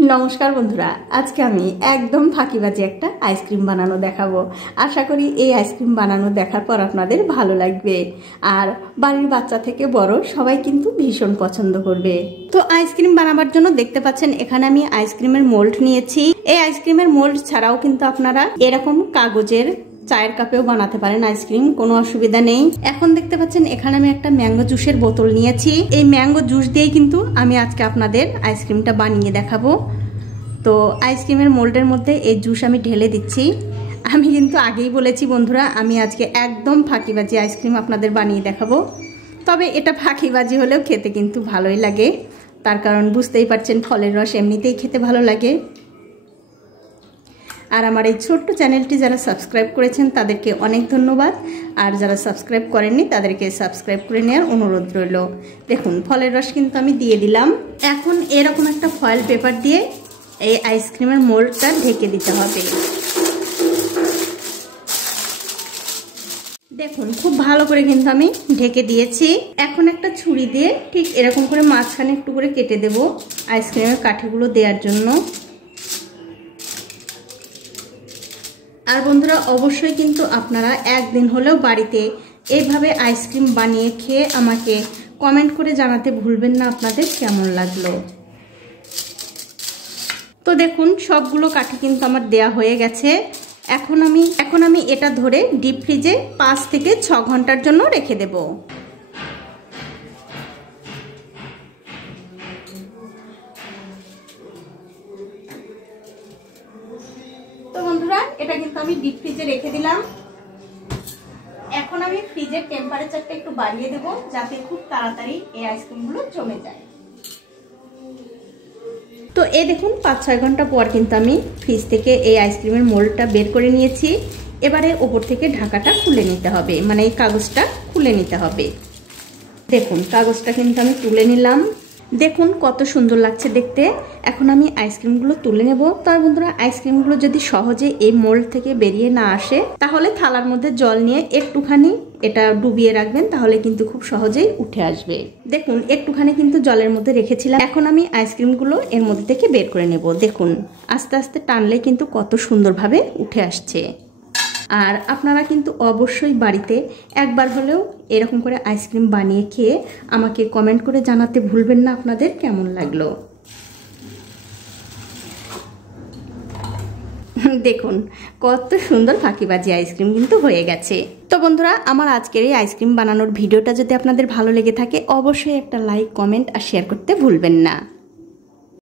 नमस्कार बंधुरा आज के आमी एकदम फाँकिबाजी एक आइसक्रीम बनानो देखाबो। आशा करी এই आइसक्रीम बनानो देखार पर आपनादेर भालो लागबे और बाड़िर बाच्चा थेके बड़ो सबाई किन्तु भीषण पछंद करबे। तो आइसक्रीम बानाबार जोन्नो देखते पाच्छेन एखाने आमी आइसक्रीमेर मोल्ड नियेछि। এই आइसक्रीमेर मोल्ड छाड़ाओ किन्तु आपनारा एरकम कागजेर चाয়ের কাপেও বানাতে পারেন আইসক্রিম, কোনো অসুবিধা নেই। এখন দেখতে পাচ্ছেন এখানে আমি একটা ম্যাঙ্গো জুসের বোতল নিয়েছি। এই ম্যাঙ্গো জুস দিয়েই কিন্তু আমি আজকে আপনাদের আইসক্রিমটা বানিয়ে দেখাবো। তো আইসক্রিমের মোল্ডের মধ্যে এই জুস আমি ঢেলে দিচ্ছি। আমি কিন্তু আগেই বলেছি বন্ধুরা, আমি আজকে একদম ফাঁকিবাজি আইসক্রিম আপনাদের বানিয়ে দেখাবো। তবে এটা ফাঁকিবাজি হলেও খেতে কিন্তু ভালোই লাগে, তার কারণ বুঝতেই পারছেন ফলের রস এমনিতেই খেতে ভালো লাগে। আর আমার এই ছোট্ট চ্যানেলটি যারা সাবস্ক্রাইব করেছেন তাদেরকে অনেক ধন্যবাদ, আর যারা সাবস্ক্রাইব করেননি তাদেরকে সাবস্ক্রাইব করে নেওয়ার অনুরোধ রইল। দেখুন ফলের রস কিন্তু আমি দিয়ে দিলাম। এখন এরকম একটা ফয়েল পেপার দিয়ে এই আইসক্রিমের মোল্ডটা ঢেকে দিতে হবে। দেখুন খুব ভালো করে কিন্তু আমি ঢেকে দিয়েছি। এখন একটা ছুরি দিয়ে ঠিক এরকম করে মাঝখানে একটু করে কেটে দেব আইসক্রিমের কাঠিগুলো দেওয়ার জন্য। আর বন্ধুরা অবশ্যই কিন্তু আপনারা একদিন হলেও বাড়িতে এইভাবে আইসক্রিম বানিয়ে খেয়ে আমাকে কমেন্ট করে জানাতে ভুলবেন না আপনাদের কেমন লাগলো। তো দেখুন সবগুলো কাঠি কিন্তু আমার দেয়া হয়ে গেছে। এখন আমি এটা ধরে ডিপ ফ্রিজে 5 থেকে 6 ঘন্টার জন্য রেখে দেব। তো বন্ধুরা এটা কিন্তু আমি ডিপ ফ্রিজে রেখে দিলাম। এখন আমি ফ্রিজের টেম্পারেচারটা একটু বাড়িয়ে দেব যাতে খুব তাড়াতাড়ি এই আইসক্রিমগুলো জমে যায়। তো এই দেখুন 5-6 ঘন্টা পর কিন্তু আমি ফ্রিজ থেকে এই আইসক্রিমের মোল্ডটা বের করে নিয়েছি। এবারে ওপর থেকে ঢাকাটা খুলে নিতে হবে, মানে এই কাগজটা খুলে নিতে হবে। দেখুন কাগজটা কিন্তু আমি তুলে নিলাম। দেখুন কত সুন্দর লাগছে দেখতে। এখন আমি আইসক্রিমগুলো তুলে নেব। তার বন্ধুরা আইসক্রিমগুলো যদি সহজে এই মোল্ড থেকে বেরিয়ে না আসে তাহলে থালার মধ্যে জল নিয়ে একটুখানি এটা ডুবিয়ে রাখবেন, তাহলে কিন্তু খুব সহজেই উঠে আসবে। দেখুন একটুখানি কিন্তু জলের মধ্যে রেখেছিলাম। এখন আমি আইসক্রিমগুলো এর মধ্যে থেকে বের করে নেব। দেখুন আস্তে আস্তে টানলে কিন্তু কত সুন্দরভাবে উঠে আসছে। আর আপনারা কিন্তু অবশ্যই বাড়িতে একবার হলেও এরকম করে আইসক্রিম বানিয়ে খেয়ে আমাকে কমেন্ট করে জানাতে ভুলবেন না আপনাদের কেমন লাগলো। দেখুন কত সুন্দর ফাঁকিবাজি আইসক্রিম কিন্তু হয়ে গেছে। তো বন্ধুরা আমার আজকের এই আইসক্রিম বানানোর ভিডিওটা যদি আপনাদের ভালো লেগে থাকে অবশ্যই একটা লাইক, কমেন্ট আর শেয়ার করতে ভুলবেন না।